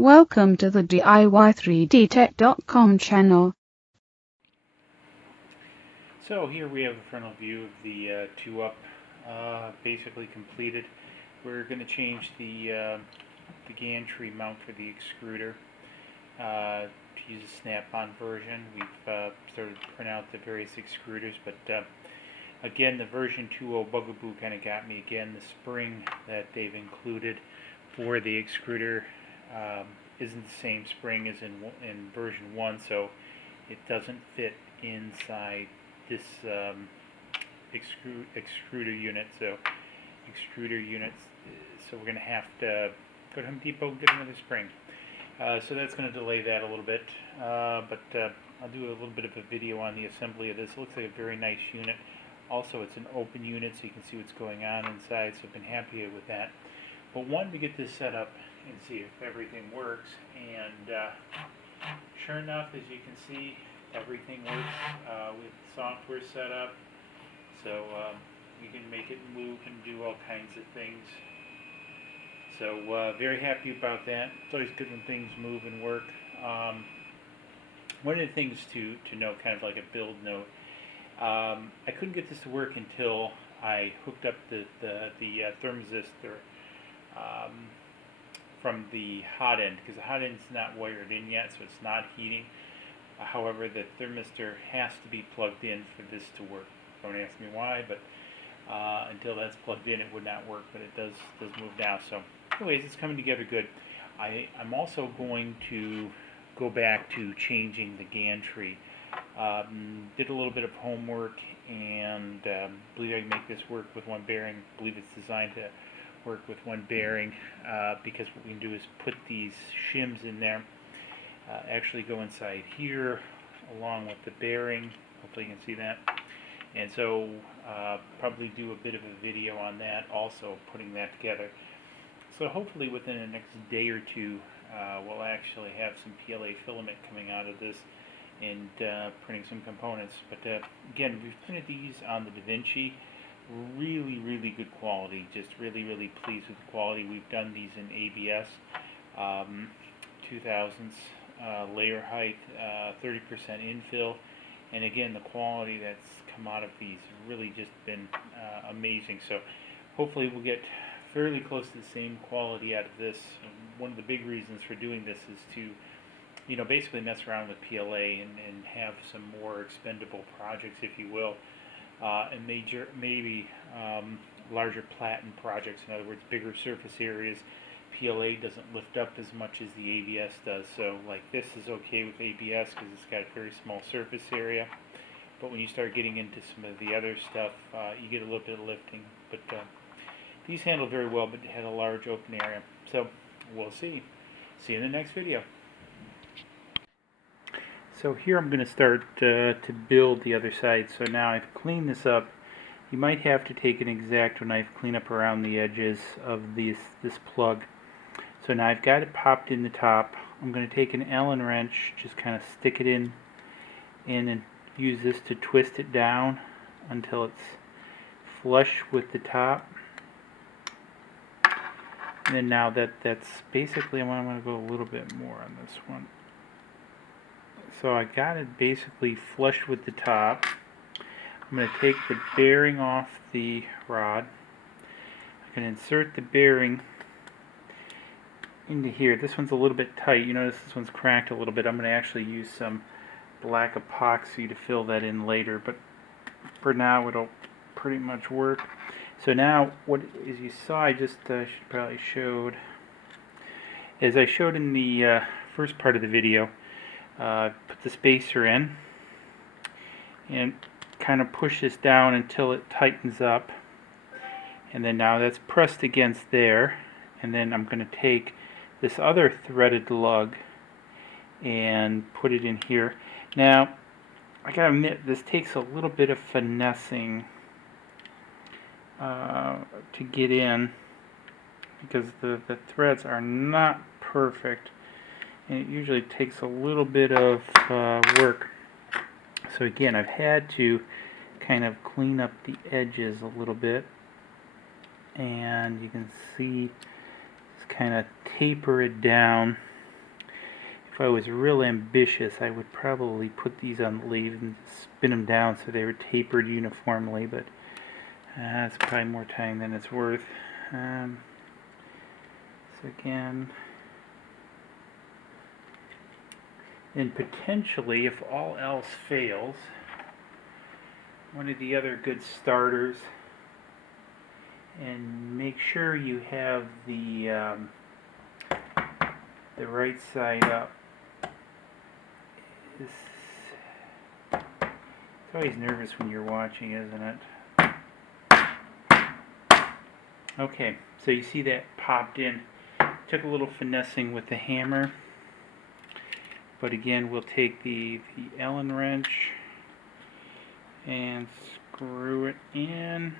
Welcome to the DIY3DTech.com channel. So here we have a frontal view of the TwoUp basically completed. We're going to change the gantry mount for the extruder to use a snap-on version. We've started to print out the various extruders, but again, the version 2.0 bugaboo kind of got me again. The spring that they've included for the extruder isn't the same spring as in version 1, so it doesn't fit inside this extruder unit. So we're going to have to go to Home Depot and get another spring. So that's going to delay that a little bit, but I'll do a little bit of a video on the assembly of this. It looks like a very nice unit. Also, it's an open unit, so you can see what's going on inside, so I've been happy with that. But wanted to get this set up and see if everything works, and sure enough, as you can see, everything works with software set up, so we can make it move and do all kinds of things. So very happy about that. It's always good when things move and work. One of the things to note, kind of like a build note, I couldn't get this to work until I hooked up the thermistor from the hot end, because the hot end's not wired in yet, so it's not heating. However, the thermistor has to be plugged in for this to work. Don't ask me why, but until that's plugged in, it would not work, but it does move now. So anyways, it's coming together good. I'm also going to go back to changing the gantry. Did a little bit of homework, and believe I can make this work with one bearing. Believe it's designed to work with one bearing, because what we can do is put these shims in there, actually go inside here along with the bearing. Hopefully you can see that. And so probably do a bit of a video on that, also putting that together. So hopefully within the next day or two we'll actually have some PLA filament coming out of this and printing some components. But again, we've printed these on the DaVinci. Really good quality. Just really pleased with the quality. We've done these in ABS 2000s layer height, 30% infill, and again, the quality that's come out of these has really just been amazing. So hopefully we'll get fairly close to the same quality out of this. And one of the big reasons for doing this is to, you know, basically mess around with PLA and have some more expendable projects, if you will, and maybe larger platen projects. In other words, bigger surface areas. PLA doesn't lift up as much as the ABS does, so like this is okay with ABS because it's got a very small surface area. But when you start getting into some of the other stuff, you get a little bit of lifting. But these handle very well, but had a large open area. So we'll see. See you in the next video. So here I'm going to start to build the other side. So now I've cleaned this up. You might have to take an X-Acto knife, clean up around the edges of this plug. So now I've got it popped in the top. I'm going to take an Allen wrench, just kind of stick it in and use this to twist it down until it's flush with the top. And then now that's basically, I'm going to go a little bit more on this one. So I got it basically flush with the top. I'm going to take the bearing off the rod. I can insert the bearing into here. This one's a little bit tight. You notice this one's cracked a little bit. I'm going to actually use some black epoxy to fill that in later, but for now it'll pretty much work. So now, what as you saw, I just should probably showed, as I showed in the first part of the video, put the spacer in and kind of push this down until it tightens up, and then now that's pressed against there, and then I'm going to take this other threaded lug and put it in here. Now I gotta admit, this takes a little bit of finessing to get in, because the threads are not perfect, and it usually takes a little bit of work. So again, I've had to kind of clean up the edges a little bit, and you can see just kind of taper it down if I was real ambitious, I would probably put these on the lathe and spin them down so they were tapered uniformly, but that's probably more time than it's worth. So again, and potentially, if all else fails, one of the other good starters, and make sure you have the right side up. It's always nervous when you're watching, isn't it? Okay, so you see that popped in. Took a little finessing with the hammer, but again, we'll take the Allen wrench and screw it in.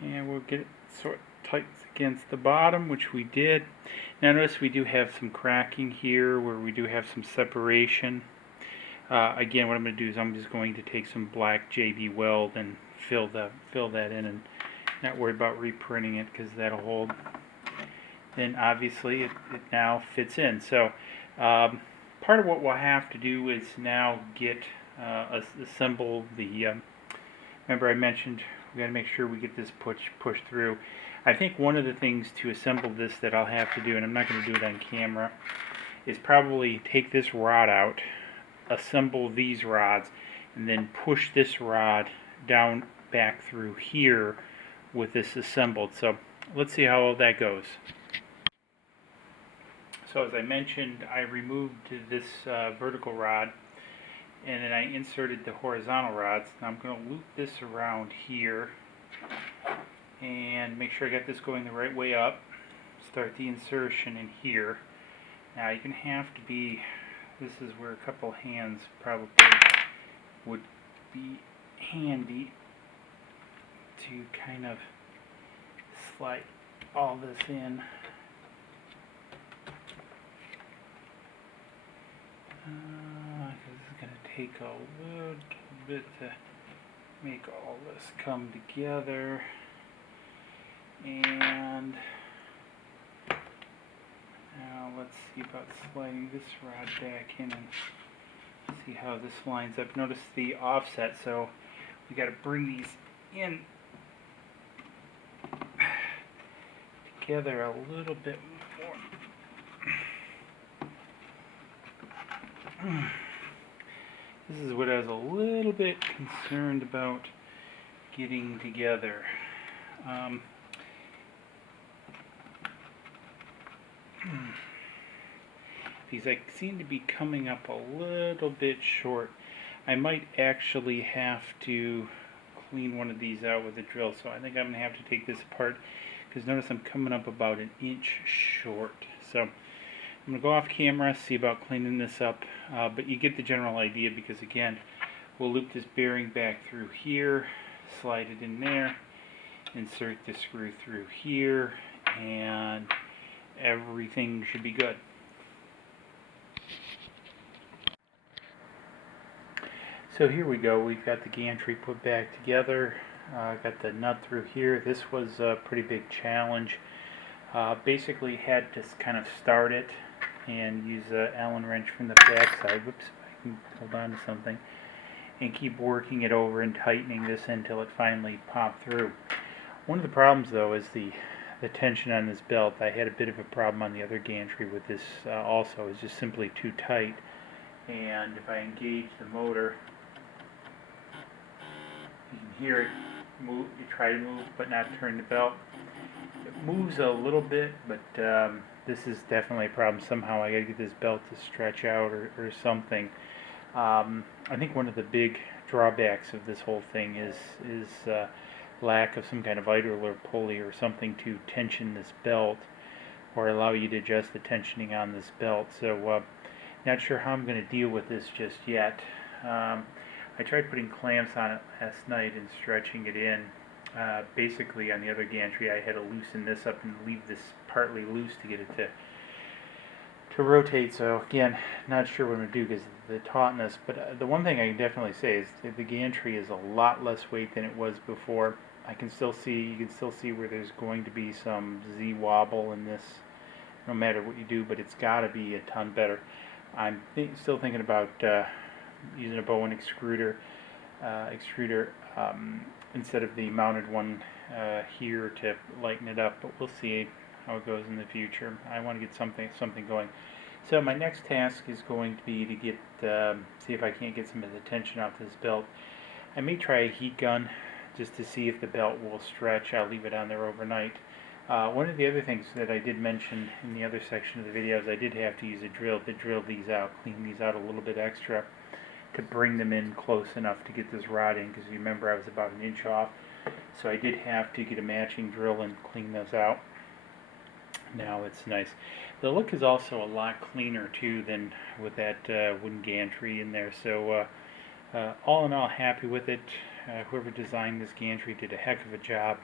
And we'll get it sort of tight against the bottom, which we did. Now notice we do have some cracking here where we do have some separation. Again, what I'm going to do is I'm just going to take some black JB Weld and fill that in and not worry about reprinting it because that'll hold. Then obviously it now fits in. So part of what we'll have to do is now get assemble the. Remember I mentioned we got to make sure we get this pushed through. I think one of the things to assemble this that I'll have to do, and I'm not going to do it on camera, is probably take this rod out, assemble these rods, and then push this rod down back through here with this assembled. So let's see how all that goes. So as I mentioned, I removed this vertical rod and then I inserted the horizontal rods. Now I'm going to loop this around here and make sure I got this going the right way up. Start the insertion in here. Now you're going to have to be, this is where a couple hands probably would be handy to kind of slide all this in. This is going to take a little bit to make all this come together. And now let's see about sliding this rod back in and see how this lines up. Notice the offset, so we got to bring these in together a little bit more. This is what I was a little bit concerned about getting together. These seem to be coming up a little bit short. I might actually have to clean one of these out with a drill, so I think I'm going to have to take this apart because notice I'm coming up about an inch short. So I'm going to go off camera, see about cleaning this up, but you get the general idea because again, we'll loop this bearing back through here, slide it in there, insert the screw through here, and everything should be good. So here we go, we've got the gantry put back together, got the nut through here. This was a pretty big challenge. Basically had to kind of start it and use an Allen wrench from the back side. Whoops, I can hold on to something. And keep working it over and tightening this until it finally popped through. One of the problems though is the tension on this belt. I had a bit of a problem on the other gantry with this also. It's just simply too tight. And if I engage the motor, you can hear it move. You try to move but not turn the belt. It moves a little bit, but this is definitely a problem. Somehow I gotta get this belt to stretch out or something. I think one of the big drawbacks of this whole thing is lack of some kind of idler or pulley or something to tension this belt or allow you to adjust the tensioning on this belt. So not sure how I'm going to deal with this just yet. I tried putting clamps on it last night and stretching it in. Basically on the other gantry I had to loosen this up and leave this partly loose to get it to to rotate. So again, not sure what I'm going to do because the tautness, but the one thing I can definitely say is that the gantry is a lot less weight than it was before. You can still see where there's going to be some Z wobble in this, no matter what you do, but it's got to be a ton better. I'm still thinking about using a Bowen extruder instead of the mounted one here to lighten it up, but we'll see how it goes in the future. I want to get something going. So my next task is going to be to get see if I can't get some of the tension off this belt. I may try a heat gun just to see if the belt will stretch. I'll leave it on there overnight. One of the other things that I did mention in the other section of the video is I did have to use a drill to drill these out, clean these out a little bit extra to bring them in close enough to get this rod in, because you remember I was about 1 inch off. So I did have to get a matching drill and clean those out. Now it's nice. The look is also a lot cleaner too than with that wooden gantry in there. So all in all, happy with it. Whoever designed this gantry did a heck of a job.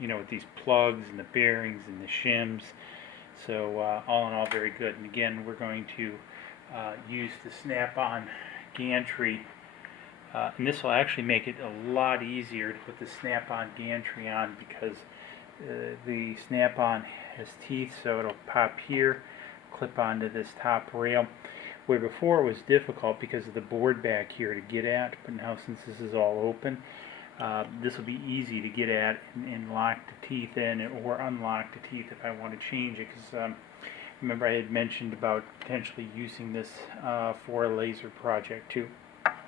You know, with these plugs and the bearings and the shims. So all in all, very good. And again, we're going to use the snap-on gantry. And this will actually make it a lot easier to put the snap-on gantry on, because the snap-on has teeth, so it'll pop here, clip onto this top rail, where before it was difficult because of the board back here to get at, but now since this is all open, this will be easy to get at and lock the teeth in, or unlock the teeth if I want to change it, because remember I had mentioned about potentially using this for a laser project too.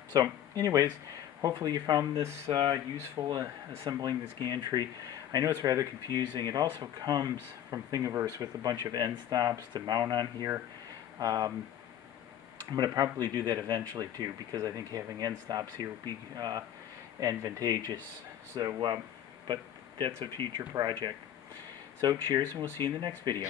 So anyways, hopefully you found this useful, assembling this gantry. I know it's rather confusing. It also comes from Thingiverse with a bunch of end stops to mount on here. I'm going to probably do that eventually too, because I think having end stops here would be advantageous. So, but that's a future project. So cheers, and we'll see you in the next video.